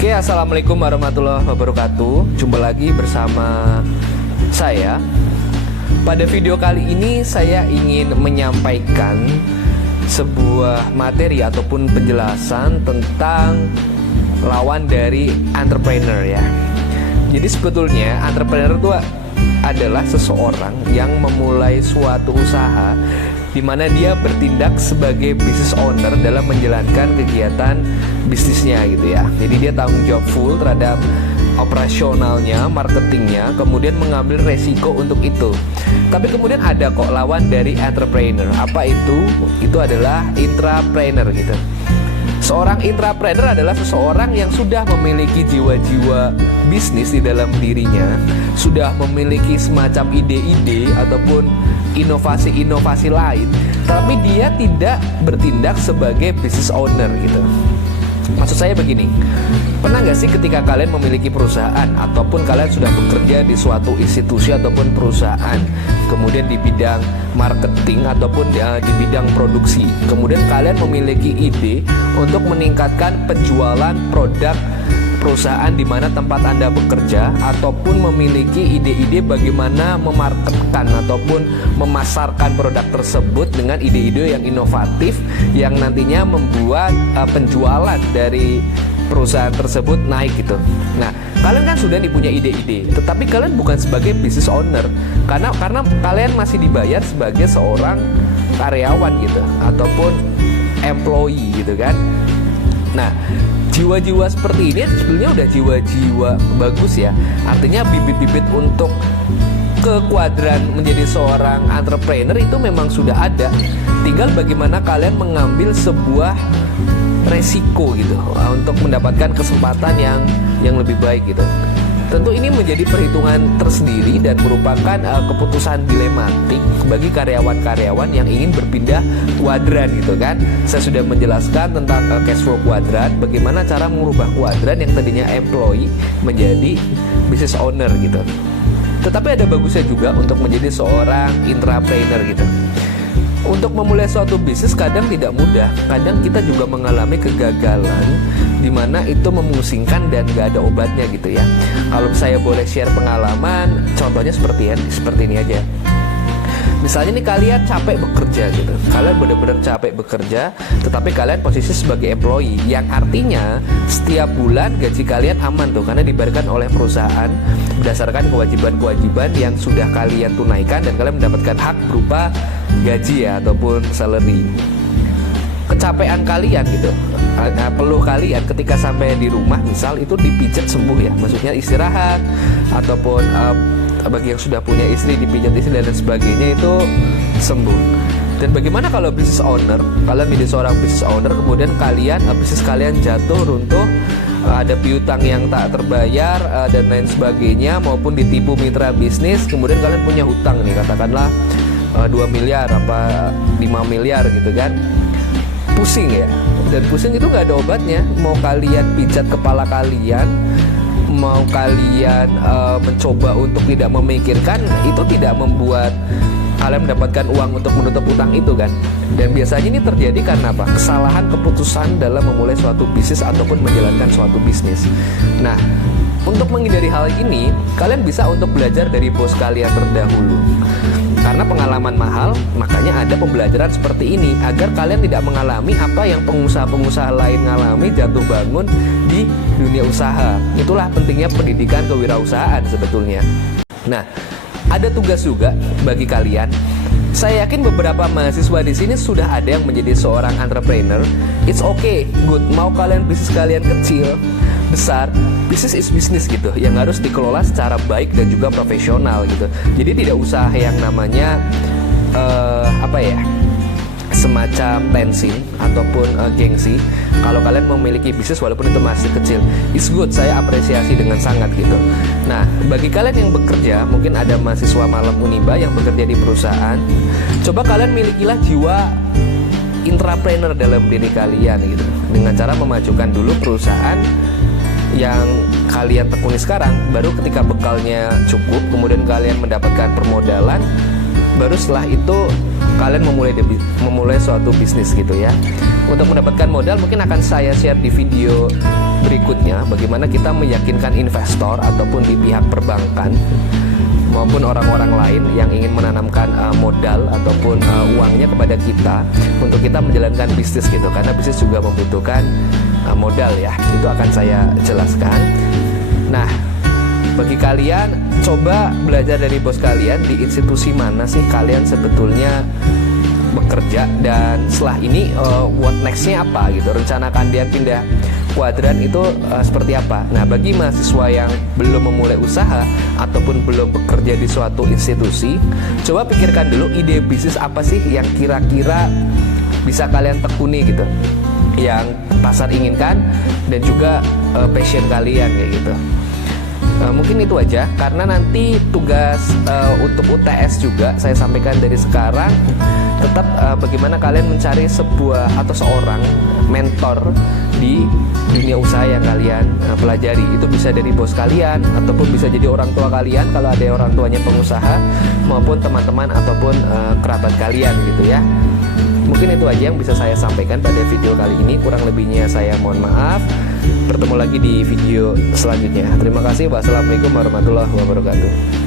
Oke, assalamualaikum warahmatullahi wabarakatuh. Jumpa lagi bersama saya. Pada video kali ini saya ingin menyampaikan sebuah materi ataupun penjelasan tentang lawan dari entrepreneur ya. Jadi sebetulnya entrepreneur itu adalah seseorang yang memulai suatu usaha di mana dia bertindak sebagai business owner dalam menjalankan kegiatan bisnisnya gitu ya. Jadi dia tanggung jawab full terhadap operasionalnya, marketingnya, kemudian mengambil resiko untuk itu. Tapi kemudian ada kok lawan dari entrepreneur. Apa itu? Itu adalah intrapreneur gitu. Seorang intrapreneur adalah seseorang yang sudah memiliki jiwa-jiwa bisnis di dalam dirinya, sudah memiliki semacam ide-ide ataupun inovasi-inovasi lain, tapi dia tidak bertindak sebagai business owner gitu. Maksud saya begini, pernah nggak sih ketika kalian memiliki perusahaan ataupun kalian sudah bekerja di suatu institusi ataupun perusahaan, kemudian di bidang marketing ataupun di bidang produksi, kemudian kalian memiliki ide untuk meningkatkan penjualan produk perusahaan di mana tempat Anda bekerja, ataupun memiliki ide-ide bagaimana memarketkan ataupun memasarkan produk tersebut dengan ide-ide yang inovatif yang nantinya membuat penjualan dari perusahaan tersebut naik gitu. Nah, kalian kan sudah punya ide-ide, tetapi kalian bukan sebagai business owner karena kalian masih dibayar sebagai seorang karyawan gitu ataupun employee gitu kan. Nah, jiwa-jiwa seperti ini sebetulnya udah jiwa-jiwa bagus ya. Artinya bibit-bibit untuk ke kuadran menjadi seorang entrepreneur itu memang sudah ada. Tinggal bagaimana kalian mengambil sebuah resiko gitu untuk mendapatkan kesempatan yang lebih baik gitu. Tentu ini menjadi perhitungan tersendiri dan merupakan keputusan dilematik bagi karyawan-karyawan yang ingin berpindah kuadran gitu kan. Saya sudah menjelaskan tentang cash flow kuadran, bagaimana cara mengubah kuadran yang tadinya employee menjadi business owner gitu. Tetapi ada bagusnya juga untuk menjadi seorang intrapreneur gitu. Untuk memulai suatu bisnis kadang tidak mudah, kadang kita juga mengalami kegagalan di mana itu memusingkan dan gak ada obatnya gitu ya. Kalau saya boleh share pengalaman, contohnya seperti ini aja. Misalnya nih kalian capek bekerja gitu, kalian benar-benar capek bekerja, tetapi kalian posisi sebagai employee, yang artinya setiap bulan gaji kalian aman tuh karena diberikan oleh perusahaan berdasarkan kewajiban-kewajiban yang sudah kalian tunaikan dan kalian mendapatkan hak berupa gaji ya ataupun salary. Kecapean kalian gitu, peluh kalian ketika sampai di rumah misal itu dipijat sembuh ya, maksudnya istirahat ataupun bagi yang sudah punya istri dipijat istri dan sebagainya itu sembuh. Dan bagaimana kalau business owner, kalian menjadi seorang business owner kemudian bisnis kalian jatuh runtuh, ada piutang yang tak terbayar dan lain sebagainya, maupun ditipu mitra bisnis, kemudian kalian punya hutang nih katakanlah 2 miliar apa 5 miliar gitu kan. Pusing ya, dan pusing itu gak ada obatnya. Mau kalian pijat kepala kalian, mau kalian mencoba untuk tidak memikirkan, itu tidak membuat kalian mendapatkan uang untuk menutup utang itu kan. Dan biasanya ini terjadi karena apa? Kesalahan keputusan dalam memulai suatu bisnis ataupun menjalankan suatu bisnis. Nah, untuk menghindari hal ini, kalian bisa untuk belajar dari bos kalian terdahulu. Karena pengalaman mahal, makanya ada pembelajaran seperti ini agar kalian tidak mengalami apa yang pengusaha-pengusaha lain ngalami, jatuh bangun di dunia usaha. Itulah pentingnya pendidikan kewirausahaan sebetulnya. Nah, ada tugas juga bagi kalian. Saya yakin beberapa mahasiswa di sini sudah ada yang menjadi seorang entrepreneur. It's okay, good. Mau kalian bisnis kalian kecil, besar, bisnis is bisnis gitu, yang harus dikelola secara baik dan juga profesional gitu. Jadi tidak usah yang namanya semacam tensi ataupun gengsi kalau kalian memiliki bisnis walaupun itu masih kecil. It's good, saya apresiasi dengan sangat gitu. Nah, bagi kalian yang bekerja, mungkin ada mahasiswa malam Uniba yang bekerja di perusahaan, coba kalian milikilah jiwa intrapreneur dalam diri kalian gitu, dengan cara memajukan dulu perusahaan yang kalian tekuni sekarang. Baru ketika bekalnya cukup, kemudian kalian mendapatkan permodalan, baru setelah itu kalian memulai suatu bisnis gitu ya. Untuk mendapatkan modal mungkin akan saya share di video berikutnya bagaimana kita meyakinkan investor ataupun di pihak perbankan maupun orang-orang lain yang ingin menanamkan modal ataupun uangnya kepada kita untuk kita menjalankan bisnis gitu, karena bisnis juga membutuhkan modal ya. Itu akan saya jelaskan. Nah, bagi kalian, coba belajar dari bos kalian, di institusi mana sih kalian sebetulnya bekerja, dan setelah ini what next-nya apa gitu, rencana kalian pindah kuadran itu seperti apa. Nah, bagi mahasiswa yang belum memulai usaha ataupun belum bekerja di suatu institusi, coba pikirkan dulu ide bisnis apa sih yang kira-kira bisa kalian tekuni gitu, yang pasar inginkan dan juga passion kalian kayak gitu. Mungkin itu aja, karena nanti tugas untuk UTS juga saya sampaikan dari sekarang. Tetap bagaimana kalian mencari sebuah atau seorang mentor di dunia usaha yang kalian pelajari. Itu bisa dari bos kalian ataupun bisa jadi orang tua kalian kalau ada orang tuanya pengusaha, maupun teman-teman ataupun kerabat kalian gitu ya. Mungkin itu aja yang bisa saya sampaikan pada video kali ini. Kurang lebihnya saya mohon maaf. Bertemu lagi di video selanjutnya. Terima kasih. Wassalamualaikum warahmatullahi wabarakatuh.